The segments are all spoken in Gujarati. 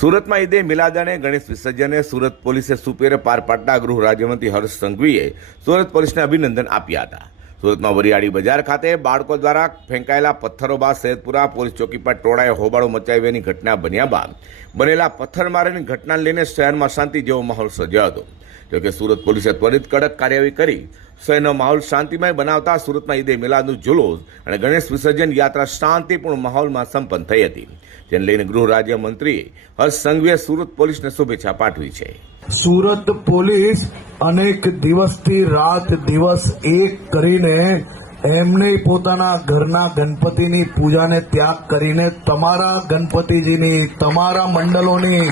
સુરતમાં ઈદે મિલાદાને ગણેશ વિસર્જને સુરત પોલીસે સુપેરે પાર પાડતા ગૃહ રાજ્યમંત્રી હર્ષ સંઘવીએ સુરત પોલીસને અભિનંદન આપ્યા હતા. સુરતમાં વરિયાળી બજાર ખાતે બાળકો દ્વારા ફેંકાયેલા પથ્થરો બાદ સૈદપુરા પોલીસ ચોકી પર ટોળાએ હોબાળો મચાવ્યાની ઘટના બન્યા બાદ બનેલા પથ્થરમારીની ઘટનાને લઈને શહેરમાં શાંતિ જેવો માહોલ સર્જાયો હતો. જોકે સુરત પોલીસે ત્વરિત કડક કાર્યવાહી કરી શહેરનો માહોલ શાંતિમય બનાવતા સુરતમાં ઈદે મિલાદનું જુલુસ અને ગણેશ વિસર્જન યાત્રા શાંતિપૂર્ણ માહોલમાં સંપન્ન થઈ હતી. જેને લઈને ગૃહ રાજ્યમંત્રીએ હર્ષ સંઘવીએ સુરત પોલીસને શુભેચ્છા પાઠવી છે. સુરત પોલીસ અનેક દિવસથી રાત દિવસ એક કરીને એમને પોતાના ઘરના ગણપતિની પૂજાને ત્યાગ કરીને તમારા ગણપતિજીની, તમારા મંડળોની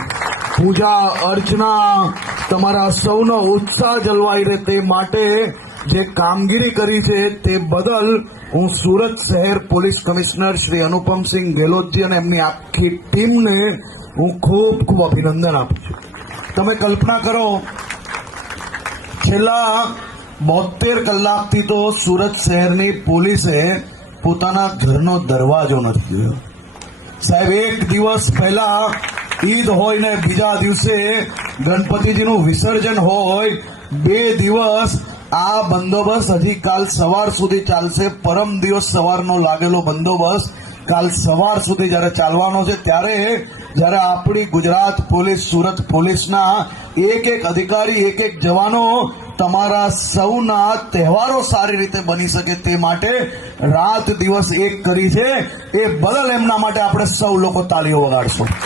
પૂજા, અર્ચના, તમારા સૌનો ઉત્સાહ જળવાઈ રહે તે માટે જે કામગીરી કરી છે તે બદલ હું સુરત શહેર પોલીસ કમિશનર શ્રી અનુપમસિંહ ગેહલોતજી અને એમની આખી ટીમને હું ખૂબ ખૂબ અભિનંદન આપું છું. તમે કલ્પના કરો, છેલ્લા બોતેર કલાકથી તો સુરત શહેરની પોલીસે પોતાના ઘરનો દરવાજો નથી જોયો. સાહેબ, એક દિવસ પહેલા ઈદ હોય ને બીજા દિવસે ગણપતિજીનું વિસર્જન હોય, બે દિવસ આ બંદોબસ્ત હજી કાલ સવાર સુધી ચાલશે. પરમ દિવસ સવારનો લાગેલો બંદોબસ્ત કાલ સવાર સુધી જ્યારે ચાલવાનો છે, ત્યારે જ્યારે આપણી ગુજરાત પોલીસ, સુરત પોલીસના એક એક અધિકારી એક એક જવાનો તમારા સૌના તહેવારો સારી રીતે બની શકે તે માટે રાત દિવસ એક કરી છે. એ બદલ એમના માટે આપણે સૌ લોકો તાળીઓ વગાડશું.